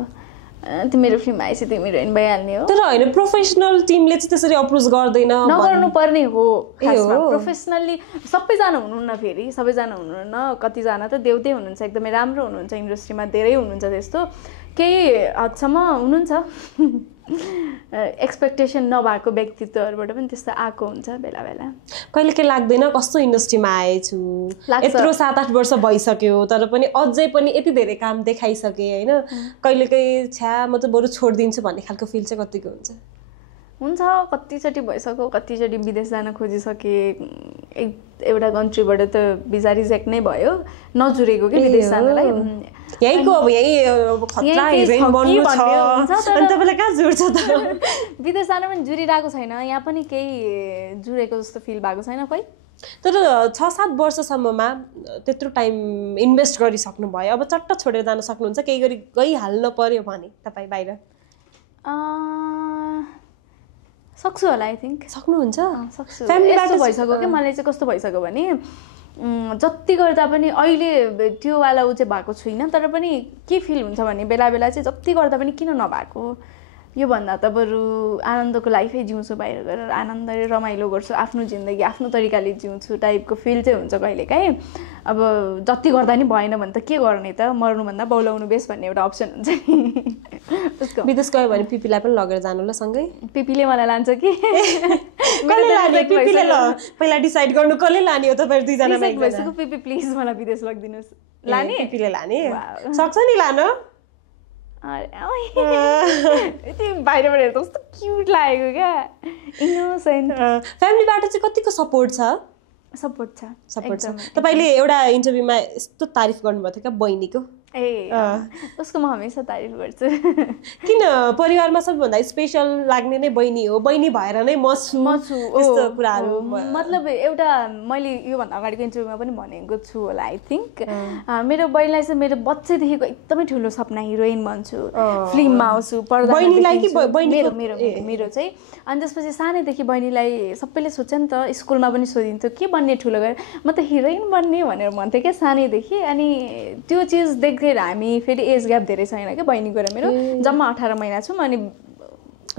त्यो मेरो फिल्म आएपछि त्यो हिरोइन भइहाल्ने हो तर होइन प्रोफेसनल टिमले चाहिँ त्यसरी अप्रोच गर्दैन नगर्नु पर्ने हो प्रोफेसनली सबैजना हुनुहुन्न फेरि सबैजना हुनुहुन्न कतिजना त देउतै हुनुहुन्छ एकदमै राम्रो हुनुहुन्छ इन्डस्ट्रीमा धेरै हुनुहुन्छ त्यस्तो केही हदसम्म हुनुहुन्छ एक्सपेक्टेसन नभएको व्यक्तित्वहरूबाट पनि त्यस्तो आएको हुन्छ बेला बेला कहिले के लाग्दैन कस्तो इन्डस्ट्रीमा आएछु यत्रो 7-8 वर्ष भइसक्यो तर पनि अझै पनि यति धेरै काम देखाइसके होइन कहिलेकाहीँ छ्या म त बरु छोडिदिन्छु भन्ने खालको फिल चाहिँ कतिको हुन्छ कतिचोटि भइसक्यो कतिचोटि विदेश जान खोजिसके एउटा कन्ट्रीबाट त भिजा रिजेक्ट नै भयो नजुरेको कि विदेश जानलाई यहीँको अब यही खतरा हिरोइन बन्नु छ अनि तपाईँलाई कहाँ जुर्छ त विदेश जान पनि जुरिरहेको छैन यहाँ पनि केही जुरेको जस्तो फिल भएको छैन खोइ तर 6-7 वर्षसम्ममा त्यत्रो टाइम इन्भेस्ट गरिसक्नु भयो अब चट्ट छोडेर जान सक्नुहुन्छ केही गरी गइहाल्न पर्यो भने तपाईँ बाहिर सक्छु होला आई थिङ्क सक्नुहुन्छ सक्छु यस्तो भइसक्यो कि मलाई चाहिँ कस्तो भइसक्यो भने जति गर्दा पनि अहिले त्योवाला ऊ चाहिँ भएको छुइनँ तर पनि के फिल हुन्छ भने बेला बेला चाहिँ जति गर्दा पनि किन नभएको योभन्दा त बरु आनन्दको लाइफै जिउँछु बाहिर गएर आनन्दले रमाइलो गर्छु आफ्नो जिन्दगी आफ्नो तरिकाले जिउँछु टाइपको फिल चाहिँ हुन्छ कहिलेकाहीँ अब जति गर्दा नि भएन भने त के गर्ने त मर्नुभन्दा बौलाउनु बेस भन्ने एउटा अप्सन हुन्छ नि विदेश गयो भने पिपीलाई पनि लगेर जानु ल सँगै पिपीले मलाई लान्छ कि कसले लाने पिपीले ल पहिला डिसाइड गर्नु कसले लाने हो तपाईहरु दुई जना भइसक्यो पिपी प्लिज मलाई विदेश लगिदिनुस् लाने पिपीले लाने सक्छ नि लान यति बाहिरबाट हेर्दा कस्तो क्युट लागेको क्या इनोसेन्ट फ्यामिलीबाट चाहिँ कतिको सपोर्ट छ तपाईले एउटा इन्टरभ्यूमा यस्तो तारिफ गर्नुभएको थियो क्या बहिनीको उसको म हमेसा तारिफ गर्छु किन परिवारमा सबैभन्दा स्पेशल लाग्ने नै बहिनी हो बहिनी भएर नै म छु यस्तो कुराहरू मतलब एउटा मैले योभन्दा अगाडिको इन्टरभ्यूमा पनि भनेको छु होला आई थिङ्क मेरो बहिनीलाई चाहिँ मेरो बच्चैदेखिको एकदमै ठुलो सपना हिरोइन बन्छु फिल्ममा आउँछु मेरो चाहिँ अनि त्यसपछि सानैदेखि बहिनीलाई सबैले सोध्छ नि त स्कुलमा पनि सोधिन्थ्यो के बन्ने ठुलो गएर म त हिरोइन बन्ने भनेर भन्थेँ क्या सानैदेखि अनि त्यो चिज देख्दै हामी फेरि एज ग्याप धेरै छैन क्या बहिनीको र मेरो जम्मा 18 महिना छौँ अनि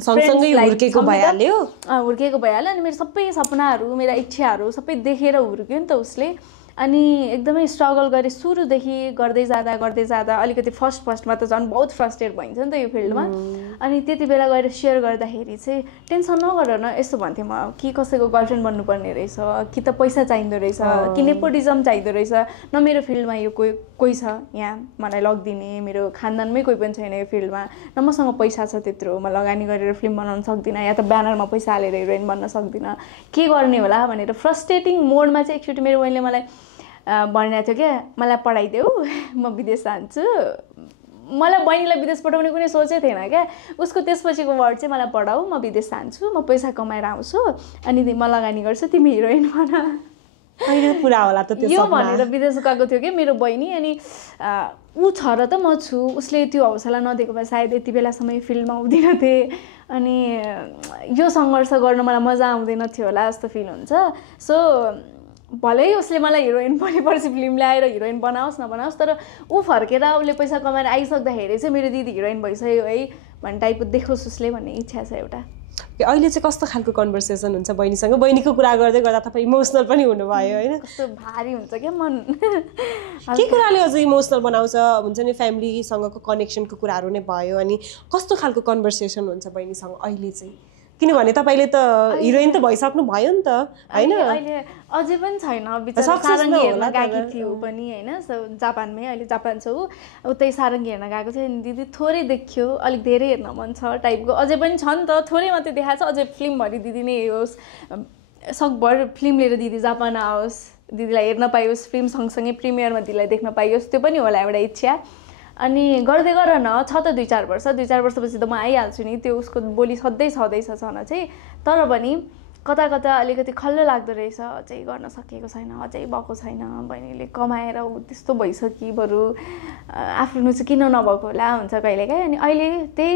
सँगसँगै हुर्केको भइहाल्यो अनि मेरो सबै सपनाहरू मेरा इच्छाहरू सबै देखेर हुर्क्यो नि त उसले अनि एकदमै स्ट्रगल गरेँ सुरुदेखि गर्दै जाँदा अलिकति फर्स्टमा त झन् बहुत फ्रस्ट्रेट भइन्छ नि त यो फिल्डमा। अनि त्यति बेला गएर सेयर गर्दाखेरि चाहिँ टेन्सन नगर न यस्तो भन्थेँ म कि कसैको गर्लफ्रेन्ड बन्नुपर्ने रहेछ कि त पैसा चाहिँदो रहेछ कि नेपोटिजम चाहिँदो रहेछ न मेरो फिल्डमा यो कोही छ यहाँ मलाई लगिदिने मेरो खानदानमै कोही पनि छैन यो फिल्डमा न मसँग पैसा छ त्यत्रो म लगानी गरेर फिल्म बनाउन सक्दिनँ या त ब्यानरमा पैसा हालेर हिरोइन बन्न सक्दिनँ के गर्ने होला भनेर फ्रस्ट्रेटिङ मोडमा चाहिँ एकचोटि मेरो बहिनीले मलाई भनिरहेको थियो क्या मलाई पढाइदेऊ म विदेश जान्छु। मलाई बहिनीलाई विदेश पठाउने कुनै सोचै थिएन क्या उसको त्यसपछिको वर्ड चाहिँ मलाई पढाऊ म विदेश जान्छु म पैसा कमाएर आउँछु अनि म लगानी गर्छु तिमी हिरोइन बन पुरा होला त यो भनेर विदेश गएको थियो कि मेरो बहिनी। अनि ऊ छ र त म छु उसले त्यो हौसला नदिएको भए सायद यति बेलासम्म फिल्डमा आउँदिनँ थिएँ अनि यो सङ्घर्ष गर्न मलाई मजा आउँदैन थियो होला जस्तो फिल हुन्छ। सो भलै उसले मलाई हिरोइन बनेपछि फिल्म ल्याएर हिरोइन बनाओस् नबनाओस् तर ऊ फर्केर उसले पैसा कमाएर आइसक्दाखेरि चाहिँ मेरो दिदी हिरोइन भइसक्यो है भन्ने टाइपको देखोस् उसले भन्ने इच्छा छ एउटा। अहिले चाहिँ कस्तो खालको कन्भर्सेसन हुन्छ बहिनीसँग बहिनीको कुरा गर्दै गर्दा तपाईँ इमोसनल पनि हुनुभयो होइन कस्तो भारी हुन्छ क्या मन के कुराले अझ इमोसनल बनाउँछ हुन्छ नि फ्यामिलीसँगको कनेक्सनको कुराहरू नै भयो अनि कस्तो खालको कन्भर्सेसन हुन्छ बहिनीसँग अहिले चाहिँ किनभने तपाईँले त हिरोइन त भइसक्नु भयो नि त होइन अहिले अझै पनि छैन बिचरा सारङ्गी हेर्न गएकी थियो पनि होइन जापानमै अहिले जापान छ ऊ उतै सारङ्गी हेर्न गएको थियो अनि दिदी थोरै देखियो अलिक धेरै हेर्न मन छ टाइपको अझै पनि छ नि त थोरै मात्रै देखाएको छ अझै फिल्मभरि दिदी नै होस् सकभर फिल्म लिएर दिदी जापान आओस् दिदीलाई हेर्न पाइयोस् फिल्म सँगसँगै प्रिमियरमा दिदीलाई देख्न पाइयोस् त्यो पनि होला एउटा इच्छा। अनि गर्दै गर न छ त 2-4 वर्षपछि त म आइहाल्छु नि त्यो उसको बोली सधैँ छँदैछ छन चाहिँ तर पनि कता कता अलिकति खल्लो लाग्दो रहेछ अझै गर्न सकेको छैन अझै भएको छैन बहिनीले कमाएर त्यस्तो भइसक्यो बरु आफ्नो चाहिँ किन नभएको होला हुन्छ कहिलेकाहीँ। अनि अहिले त्यही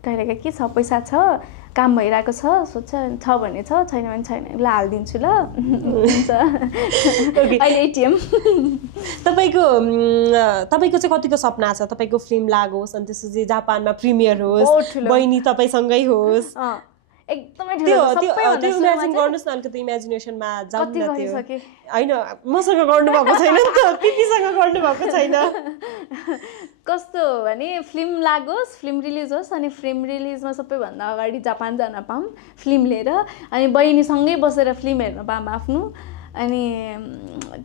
कहिलेकाहीँ के छ पैसा छ काम भइरहेको छ सोध्छ छ भने छ छैन भने छैन ल हालिदिन्छु ल हुन्छ अहिले एटिएम। तपाईँको चाहिँ कतिको सपना छ तपाईँको फिल्म लागोस् अनि त्यसपछि जापानमा प्रिमियर होस् बहिनी तपाईँसँगै होस् एकदमै ठुलो इमेजिन गर्नुहोस् न अलिकति इमेजिनेसनमा जाउँ न त्यो होइन मसँग गर्नुभएको छैन नि त पिपीसँग गर्नुभएको छैन कस्तो भने फिल्म लागोस् फिल्म रिलिज होस् अनि फिल्म रिलिजमा सबैभन्दा अगाडि जापान जान पाऊँ फिल्म लिएर अनि बहिनीसँगै बसेर फिल्म हेर्न पाऊँ आफ्नो अनि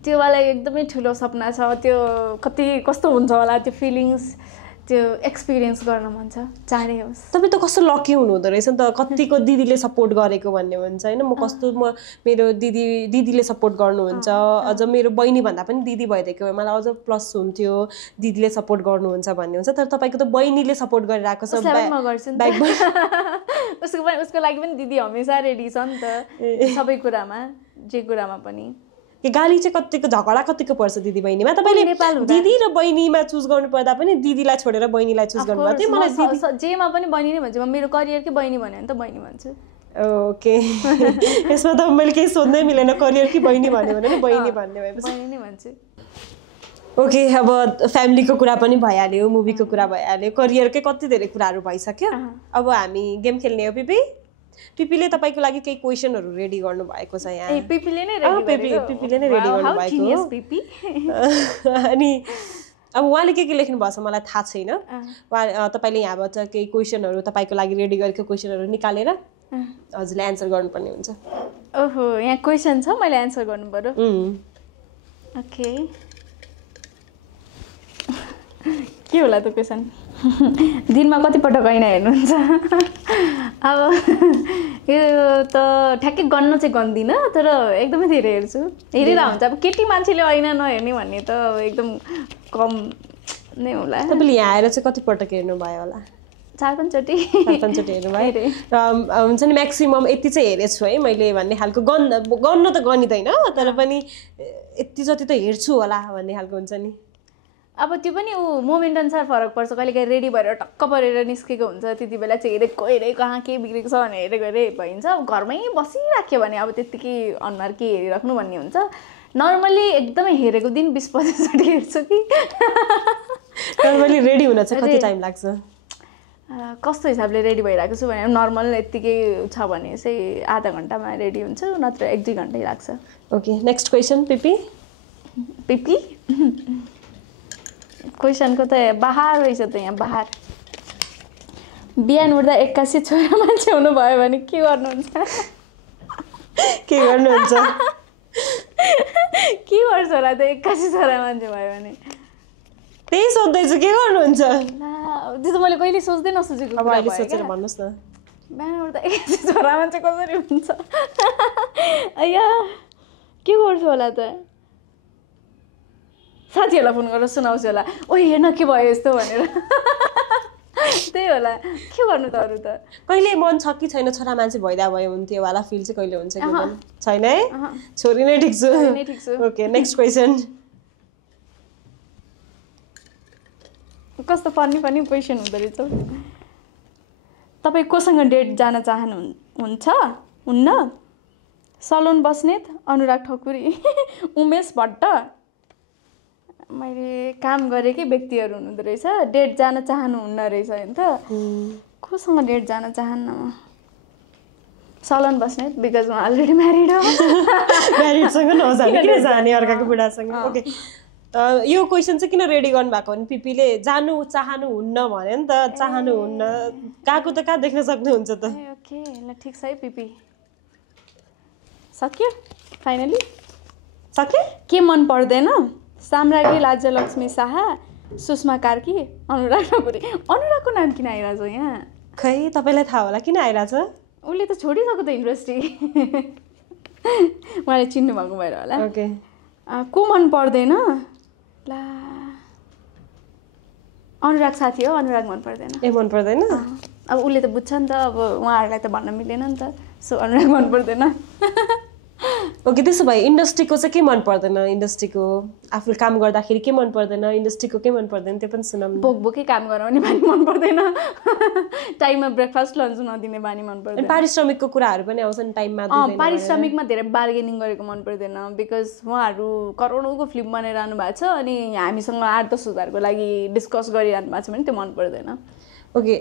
त्यो वाला एकदमै ठुलो सपना छ त्यो कस्तो हुन्छ होला त्यो फिलिङ्स त्यो एक्सपिरियन्स गर्न मन छ चाँडै होस्। तपाईँ त कस्तो लकी हुनुहुँदो रहेछ नि त कतिको दिदीले सपोर्ट गरेको भन्ने हुन्छ होइन म मेरो दिदीले सपोर्ट गर्नुहुन्छ अझ मेरो बहिनी भन्दा पनि दिदी भइदिएको भए मलाई अझ प्लस हुन्थ्यो दिदीले सपोर्ट गर्नुहुन्छ भन्ने हुन्छ तर तपाईँको त बहिनीले सपोर्ट गरिरहेको छ उसको लागि पनि दिदी हमेसा रेडी छ नि त सबै कुरामा जे कुरामा पनि। गाली चाहिँ कतिको झगडा कतिको पर्छ दिदी बहिनीमा तपाईँले दिदी र बहिनीमा चुज गर्नु पर्दा पनि दिदीलाई छोडेर बहिनीलाई चुज गर्नुभएको थियो मलाई जेमा पनि बहिनी नै भन्छु म मेरो करियरकै बहिनी भन्यो भने त बहिनी भन्छु। ओके यसमा त मैले केही सोध्नै मिलेन करियर कि बहिनी भन्यो भने नि बहिनी भन्ने भएपछि बहिनी नै भन्छु। ओके अब फ्यामिलीको कुरा पनि भइहाल्यो मुभीको कुरा भइहाल्यो करियरकै कति धेरै कुराहरू भइसक्यो अब हामी गेम खेल्ने हो पिपीले तपाईँको लागि केही क्वेसनहरू रेडी गर्नुभएको छ यहाँ पिपीले नै रेडी गर्नुभएको अनि अब उहाँले के लेख्नु भएको छ मलाई थाहा छैन उहाँ तपाईँले यहाँबाट केही क्वेसनहरू तपाईँको लागि रेडी गरेको क्वेसनहरू निकालेर हजुरले एन्सर गर्नुपर्ने हुन्छ। ओहो यहाँ क्वेसन छ मैले एन्सर गर्नु पर्यो ओके के होला त क्वेसन दिनमा कतिपटक ऐना हेर्नुहुन्छ अब यो त ठ्याक्कै गन्न चाहिँ गन्दिनँ तर एकदमै धेरै हेर्छु हेरेर हुन्छ अब केटी मान्छेले ऐना नहेर्ने भन्ने त एकदम कम नै होला। तपाईँले यहाँ आएर चाहिँ कतिपटक हेर्नुभयो होला 4-5 चोटि हेर्नुभयो हुन्छ नि म्याक्सिमम यति चाहिँ हेरेछु है मैले भन्ने खालको गन्न त गनिँदैन तर पनि यति जति त हेर्छु होला भन्ने खालको हुन्छ नि। अब त्यो पनि ऊ मोमेन्ट अनुसार फरक पर्छ कहिलेकाहीँ रेडी भएर टक्क परेर निस्केको हुन्छ त्यति बेला चाहिँ हेरेको कहाँ के बिग्रेको छ भने हेरेको भइन्छ घरमै बसिराख्यो भने अब त्यत्तिकै अनुहार के हेरिराख्नु भन्ने हुन्छ। नर्मली एकदमै हेरेको दिन 20-25 चोटि हेर्छु कि नर्मली रेडी हुन चाहिँ कति टाइम लाग्छ कस्तो हिसाबले रेडी भइरहेको छु भने नर्मल यत्तिकै छ भने चाहिँ आधा घन्टामा रेडी हुन्छु नत्र 1-2 घन्टै लाग्छ। Okay next question PP PP क्वेसनको त बाहर रहेछ त यहाँ बाहर बिहान उठ्दा 81 छोरा मान्छे हुनुभयो भने के गर्नुहुन्छ के गर्नुहुन्छ के गर्छ होला त 81 छोरा मान्छे भयो भने त्यही सोध्दैछु के गर्नुहुन्छ त्यो त मैले कहिले सोच्दै नसोचेको अब अहिले सोचेर भन्नुहोस् न बिहान उठ्दा 81 छोरा मान्छे कसरी हुन्छ अಯ್या के गर्छु होला त साथीहरूलाई फोन गरेर सुनाउँछु होला ओइ हेर्न के भयो यस्तो भनेर त्यही होला के गर्नु त अरू त कहिले मन छ कि छैन छोरा मान्छे भइदा भयो हुन्थ्यो वाला फिल चाहिँ कहिले हुन्छ कि छैन है छोरी नै ठिक छु ओके नेक्स्ट क्वेसन कस्तो फनी क्वेसन हुँदो रहेछ तपाईँ कोसँग डेट जान चाहनुहुन्छ हुन्न सलोन बस्नेत अनुराग ठकुरी उमेश भट्ट मैले काम गरेकै व्यक्तिहरू हुनुहुँदो रहेछ डेट जान चाहनुहुन्न रहेछ होइन त कोसँग डेट जान चाहन्न म सलोन बस्नेत बिकज म अलरेडी म्यारिड हो म्यारिडसँग नजाने किन जाने अर्काको बुढासँग ओके यो क्वेसन चाहिँ किन रेडी गर्नु भएको भने पिपीले जानु चाहनुहुन्न भन्यो नि त चाहनुहुन्न गएको त कहाँ देख्न सक्नुहुन्छ त ओके ल ठिक छ है पिपी सक्यो फाइनली सक्यो के मन पर्दैन साम्राज्ञी राज्यलक्ष्मी शाह सुषमा कार्की अनुराग ठकुरी अनुरागको नाम किन आइरहेछ यहाँ खै तपाईँलाई थाहा होला किन आइरहेछ उसले त छोडिसक्यो त इन्डस्ट्री उहाँले चिन्नु भएको भएर होला ओके को मन पर्दैन ला अनुराग साथी हो अनुराग मन पर्दैन ए मन पर्दैन अब उसले त बुझ्छ नि त अब उहाँहरूलाई त भन्न मिलेन नि त सो अनुराग मन पर्दैन ओके त्यसो भए इन्डस्ट्रीको चाहिँ के मन पर्दैन इन्डस्ट्रीको आफूले काम गर्दाखेरि के मन पर्दैन इन्डस्ट्रीको के मन पर्दैन त्यो पनि सुनाउनु बोकबोकै काम गराउने बानी मन पर्दैन टाइममा ब्रेकफास्ट लन्च नदिने बानी मन पर्दैन पारिश्रमिकको कुराहरू पनि आउँछन् टाइममा पारिश्रमिकमा धेरै बार्गेनिङ गरेको मन पर्दैन बिकज उहाँहरू करोडौँको फिल्म बनाइरहनु भएको छ अनि हामीसँग 8-10 हजारको लागि डिस्कस गरिरहनु भएको छ भने त्यो मन पर्दैन ओके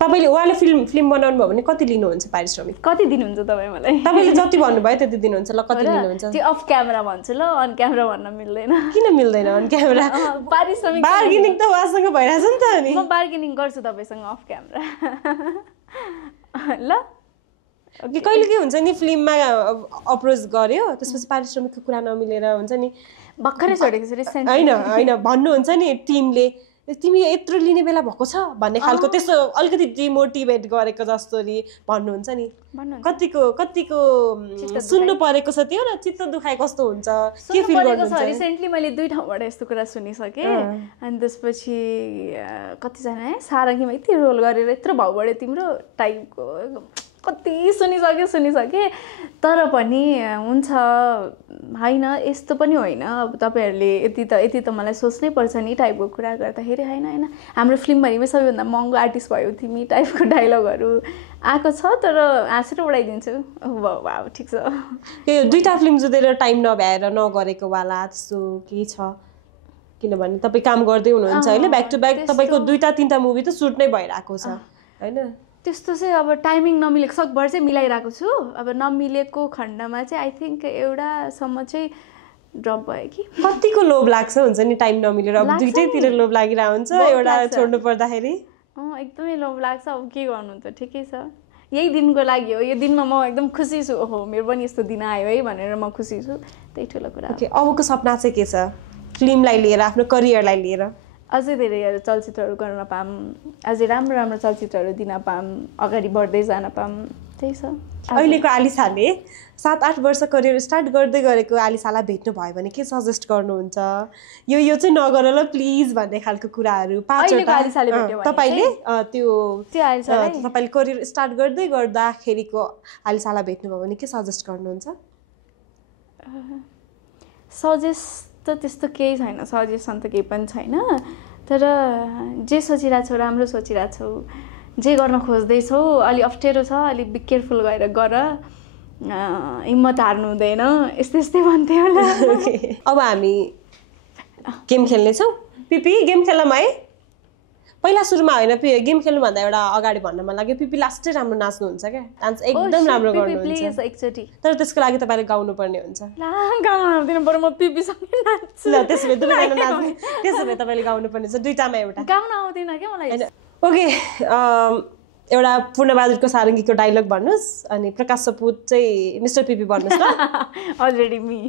तपाईँले उहाँले फिल्म बनाउनु भयो भने कति लिनुहुन्छ पारिश्रमिक कति दिनुहुन्छ तपाईँ मलाई तपाईँले जति भन्नुभयो त्यति दिनुहुन्छ ल कति लिनुहुन्छ त्यो अफ क्यामेरा भन्छु ल अन क्यामेरा भन्न मिल्दैन किन मिल्दैन अन क्यामेरा पारिश्रमिक बार्गेनिङ त उहाँसँग भइरहेछ नि त अनि म बार्गेनिङ गर्छु तपाईँसँग अफ क्यामेरा ल ओके कहिले के हुन्छ नि फिल्ममा अप्रोच गर्यो त्यसपछि पारिश्रमिकको कुरा नमिलेर हुन्छ नि भर्खरै छोडेको छ रिसेन्ट होइन भन्नुहुन्छ नि टिमले तिमी यत्रो लिने बेला भएको छ भन्ने खालको त्यस्तो अलिकति डिमोटिभेट गरेको जस्तो नि भन्नुहुन्छ नि कतिको सुन्नु परेको छ त्यो र चित्त दुखाइ कस्तो हुन्छ के फिल गर्नुहुन्छ रिसेन्टली मैले 2 ठाउँबाट यस्तो कुरा सुनिसकेँ अनि त्यसपछि कतिजना सारङ्गीमा यति रोल गरेर यत्रो भाउ बढ्यो तिम्रो टाइपको कति सुनिसकेँ तर पनि हुन्छ होइन यस्तो पनि होइन अब तपाईँहरूले यति त मलाई सोच्नै पर्छ नि टाइपको कुरा गर्दाखेरि होइन हाम्रो फिल्मभरिमै सबैभन्दा महँगो आर्टिस्ट भयो तिमी टाइपको डायलगहरू आएको छ तर हाँसेर उडाइदिन्छु वाह ठिक छ यो 2टा फिल्म जुधेर टाइम नभ्याएर नगरेको वाला त्यस्तो केही छ किनभने तपाईँ काम गर्दै हुनुहुन्छ होइन ब्याक टु ब्याक तपाईँको 2-3टा मुभी त सुट नै भइरहेको छ होइन त्यस्तो चाहिँ अब टाइमिङ नमिलेको सकभर चाहिँ मिलाइरहेको छु अब नमिलेको खण्डमा चाहिँ आई थिङ्क एउटासम्म चाहिँ ड्रप भयो कि कतिको लोभ लाग्छ हुन्छ नि टाइम नमिलेर अब दुईटैतिर लोभ लागिरहेको हुन्छ एउटा छोड्नु पर्दाखेरि एकदमै लोभ लाग्छ अब के गर्नु त ठिकै छ यही दिनको लागि हो यो दिनमा म एकदम खुसी छु ओहो मेरो पनि यस्तो दिन आयो है भनेर म खुसी छु त्यही ठुलो कुरा ओके अबको सपना चाहिँ के छ फिल्मलाई लिएर आफ्नो करियरलाई लिएर अझै धेरै चलचित्रहरू गर्न पाऊँ अझै राम्रो चलचित्रहरू दिन पाऊँ अगाडि बढ्दै जान पाऊँ त्यही छ अहिलेको आलिसाले 7-8 वर्ष करियर स्टार्ट गर्दै गरेको आलिसालाई भेट्नु भयो भने के सजेस्ट गर्नुहुन्छ यो चाहिँ नगर ल प्लिज भन्ने खालको कुराहरू 5वटा तपाईँले त्यो तपाईँले करियर स्टार्ट गर्दै गर्दाखेरिको आलिसालाई भेट्नुभयो भने के सजेस्ट गर्नुहुन्छ सजेस्ट त त्यस्तो केही छैन सजेसन त केही पनि छैन तर जे सोचिरहेको छौ राम्रो सोचिरहेको छौ जे गर्न खोज्दैछौ अलि अप्ठ्यारो छ अलि बी केयरफुल गरेर गर हिम्मत हार्नु हुँदैन यस्तै भन्थे होला अब हामी गेम खेल्नेछौँ पिपी गेम खेलौँ है पहिला सुरुमा होइन गेम खेल्नुभन्दा एउटा अगाडि भन्न मन लाग्यो पिपी लास्टै राम्रो नाच्नुहुन्छ क्या डान्स एकदम राम्रो गर्नुहुन्छ एकचोटि तर त्यसको लागि तपाईँले गाउनु पर्ने हुन्छ गाउन आउँदैन बरु म पिपीसँगै नाच्छु ल त्यसो भए दुवैजना नाच्ने त्यसो भए तपाईँले गाउनु पर्ने छ दुईटामा एउटा गाउन आउँदैन क्या मलाई ओके एउटा पूर्णबहादुरको सारङ्गीको डायलग भन्नुहोस् अनि प्रकाश सपुत चाहिँ मिस्टर पिपी भन्नुहोस् ल अलरेडी मी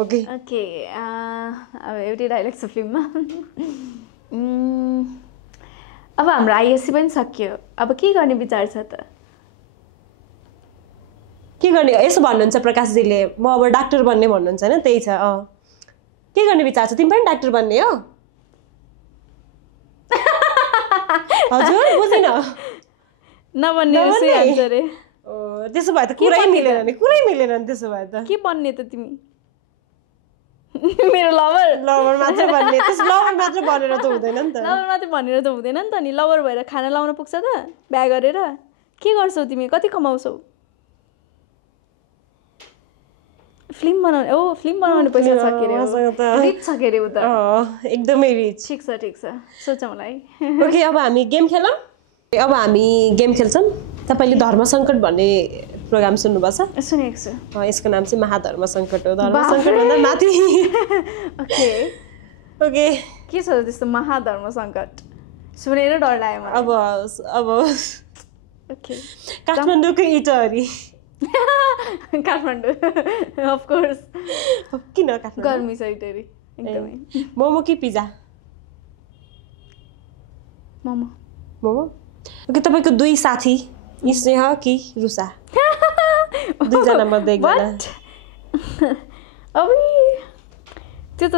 ओके ओके अब एउटै डायलग छ फिल्ममा अब हाम्रो आइएससी पनि सकियो अब के गर्ने विचार छ त के गर्ने यसो भन्नुहुन्छ प्रकाशजीले म अब डाक्टर बन्ने भन्नुहुन्छ होइन त्यही छ के गर्ने विचार छ तिमी पनि डाक्टर बन्ने हो हजुर बुझिन नबन्ने त्यसो भए त कुरै मिलेन नि त्यसो भए त के बन्ने त तिमी मेरो लभर मात्र बन्ने त्यस लभर मात्र बनेर त हुँदैन नि त लभर मात्र भनेर त हुँदैन नि त नि लभर भएर खाना लाउन पुग्छ त बिहा गरेर के गर्छौ तिमी कति कमाउँछौ फिल्म बनाउने पैसा छ के रे रिच छ के रे उ त एकदमै रिच ठिक छ सोच मलाई ओके अब हामी गेम खेल्छौँ तपाईँले धर्म सङ्कट भन्ने प्रोग्राम सुन्नुभएको छ सुनेको छु यसको नाम चाहिँ महाधर्म सङ्कट हो धर्म सङ्कट भन्दा माथि ओके के छ त्यस्तो महाधर्म सङ्कट सुनेर डर लाग्यो मलाई अब ओके काठमाडौँको इटहरी काठमाडौँ अफकोर्स किन काठमाडौँ गर्मी छ इटहरी एकदमै मोमो कि पिज्जा मोमो ओके तपाईँको दुई साथी स्नेह कि रुसा दुईजना मध्ये एकजना अब त्यो त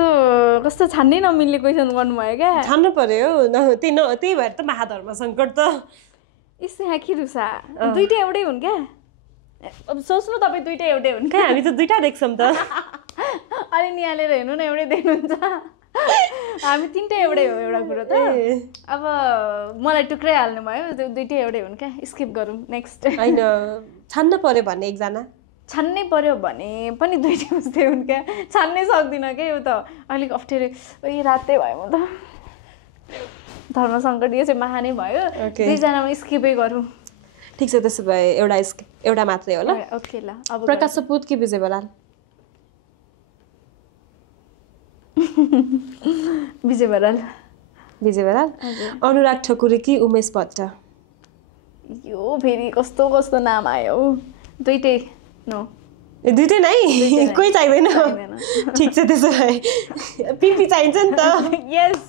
कस्तो छान्नै नमिल्ने क्वेसन गर्नुभयो क्या छान्नु पर्यो त्यही भएर त महाधर्म सङ्कट त स्नेह कि रुसा दुइटै एउटै हुन् क्या अब सोच्नु तपाईँ दुइटै एउटै हुन् क्या हामी त दुइटा देख्छौँ त अलि निहालेर हेर्नु न एउटै देख्नुहुन्छ हामी तिनटै एउटै हो एउटा कुरो त अब मलाई टुक्रै हाल्नु भयो त्यो दुइटै एउटै हुन् क्या स्किप गरौँ नेक्स्ट होइन छान्न पर्यो भन्ने एकजना छान्नै पर्यो भने पनि दुइटै जस्तै हुन् क्या छान्नै सक्दिनँ क्या यो त अलिक अप्ठ्यारो रातै भयो म त धर्म सङ्कट यो चाहिँ महा नै भयो दुईजनामा स्किपै गरौँ ठिक छ त्यसो भए एउटा मात्रै होला ओके ल अब प्रकाश सपुत कि विजय बराल विजय बराल अनुराग ठकुरी कि उमेश भट्ट यो फेरि कस्तो कस्तो नाम आयो दुइटै नो दुइटै नै कोही चाहिँदैन ठिक छ त्यसो भए पिपी चाहिन्छ नि त यस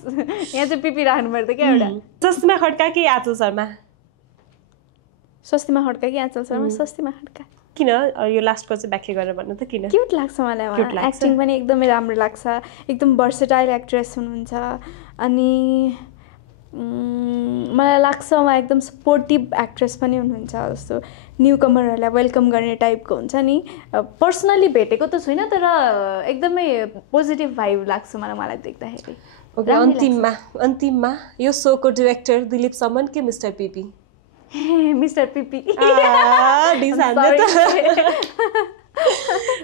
यहाँ चाहिँ पिपी राख्नु पर्छ क्या एउटा स्वस्तिमा खड्का कि आचल शर्मा स्वस्तिमा खड्का कि आचल शर्मा स्वस्तिमा खड्का किन यो लास्टको चाहिँ व्याख्या गरेर भन्नु त किन क्युट लाग्छ मलाई एक्टिङ पनि एकदमै राम्रो लाग्छ एकदम भर्सेटाइल एक्ट्रेस हुनुहुन्छ अनि मलाई लाग्छ उहाँ एकदम सपोर्टिभ एक्ट्रेस पनि हुनुहुन्छ जस्तो न्यू कमरहरूलाई वेलकम गर्ने टाइपको हुन्छ नि पर्सनली भेटेको त छुइनँ तर एकदमै पोजिटिभ भाइब लाग्छ मलाई देख्दाखेरि अन्तिममा यो सोको डिरेक्टर दिलीप समन कि mister PP mister PP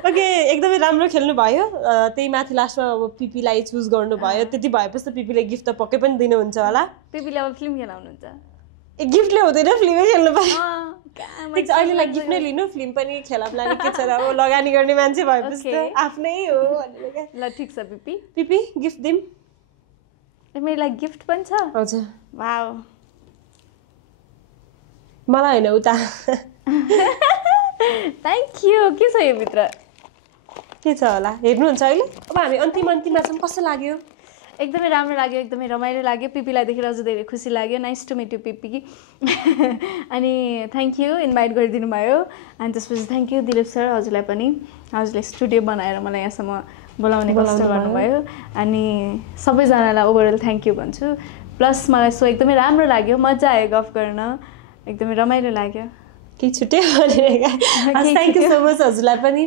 okay एकदमै राम्रो खेल्नुभयो त्यही माथि लास्टमा अब पिपीलाई चुज गर्नुभयो त्यति भएपछि त पिपीले गिफ्ट त पक्कै पनि दिनुहुन्छ होला पिपीले अब फिल्म खेलाउनुहुन्छ गिफ्टले हुँदैन फिल्मै खेल्नु पर्यो अहिलेलाई गिफ्ट नै लिनु फिल्म पनि खेलाप्लाने के छ र अब लगानी गर्ने मान्छे भएपछि त आफ्नै हो ल ठिक छ पिपी गिफ्ट दिम मेरो लागि गिफ्ट पनि छ हजुर वाउ मलाई होइन उता थ्याङ्क यू के छ यो भित्र के छ होला हेर्नुहुन्छ अहिले अब हामी अन्तिममा चाहिँ कस्तो लाग्यो एकदमै राम्रो लाग्यो एकदमै रमाइलो लाग्यो पिपीलाई देखेर अझ धेरै खुसी लाग्यो नाइस टु मिट यु पिपी अनि थ्याङ्क यू इन्भाइट गरिदिनु भयो अनि त्यसपछि थ्याङ्क यू दिलीप सर हजुरलाई पनि हजुरले स्टुडियो बनाएर मलाई यहाँसम्म बोलाउने कष्ट गर्नुभयो अनि सबैजनालाई ओभरअल थ्याङ्क यू भन्छु प्लस मलाई सो एकदमै राम्रो लाग्यो मजा आयो गफ गर्न एकदमै रमाइलो लाग्यो के छुट्यो थ्याङ्क यू सो मच हजुरलाई पनि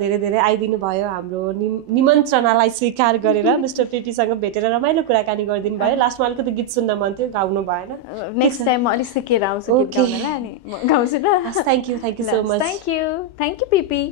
धेरै धेरै आइदिनु भयो हाम्रो निमन्त्रणालाई स्वीकार गरेर मिस्टर पिपीसँग भेटेर रमाइलो कुराकानी गरिदिनु भयो लास्टमा अलिकति गीत सुन्न मन थियो गाउनु भएन नेक्स्ट टाइम म अलिक सिकेर आउँछु गीत गाउनलाई अनि गाउँछु ल thank you so much thank you PP